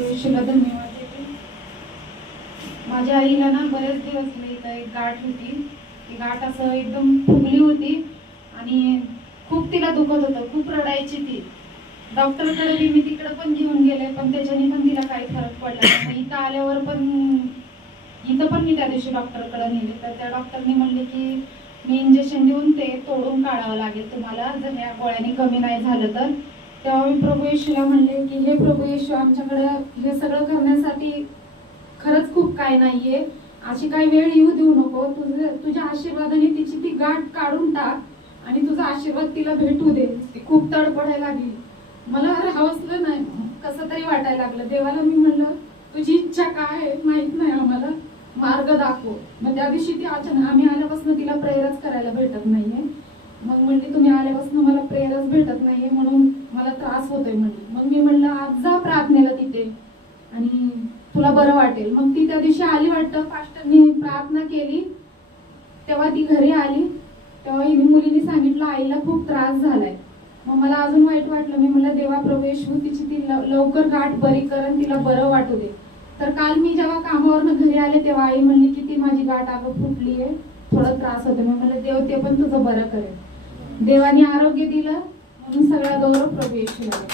येशूला धन्यवाद देते. माझ्या आईला ना बरेच दिवस इथं एक गाठ होती. ती गाठ असं एकदम फुगली होती आणि खूप तिला दुखत होतं, खूप रडायची ती. डॉक्टरकडे मी तिकडे पण घेऊन गेले, पण त्याच्याने पण तिला काही फरक पडला नाही. इथं आल्यावर पण मी त्या दिवशी डॉक्टरकडे नेले, तर त्या डॉक्टरने म्हणले की मी इंजेक्शन देऊन ते तोडून काढावं लागेल तुम्हाला, जर या गोळ्याने कमी नाही झालं तर. तेव्हा मी प्रभू येशूला म्हणले की हे प्रभू येशू, आमच्याकडं हे सगळं करण्यासाठी खरंच खूप काय नाहीये, अशी काही वेळ येऊ देऊ नको. तुझ्या आशीर्वादाने तिची ती गाठ काढून टाक आणि तुझा आशीर्वाद तिला भेटू दे. ती खूप तडपडायला लागली, मला राहावंसलं नाही, कसं तरी वाटायला लागलं. देवाला मी म्हणलं तुझी इच्छा काय आहे माहित नाही, आम्हाला मार्ग दाखव. मग त्या दिवशी ती अचानक, आम्ही आल्यापासून तिला प्रेयरच करायला भेटत नाहीये. मग म्हणली तुम्ही आल्यापासून मला प्रेयरच भेटत नाहीये म्हणून मला त्रास होतोय म्हणली. मग मी म्हणलं आज जा प्रार्थनेला तिथे आणि तुला बरं वाटेल. मग ती त्या दिवशी आली वाटतं, पास्टरनी प्रार्थना केली तेव्हा ती घरी आली. तेव्हा मुलीने सांगितलं आईला खूप त्रास झालाय. मग मला अजून वाईट वाटलं. मी म्हणलं देवा प्रभू येशू, तिची ती लवकर गाठ बरी कर आणि तिला बरं वाटू दे. तर काल मी जेव्हा कामावरनं घरी आले तेव्हा आई म्हणली की ती माझी गाठ अगं फुटली आहे, थोडा त्रास होतो. मग मला देव ते पण तुझं बरं करेल. देवाने आरोग्य दिलं म्हणून सगळा गौरव प्रभू येशूला.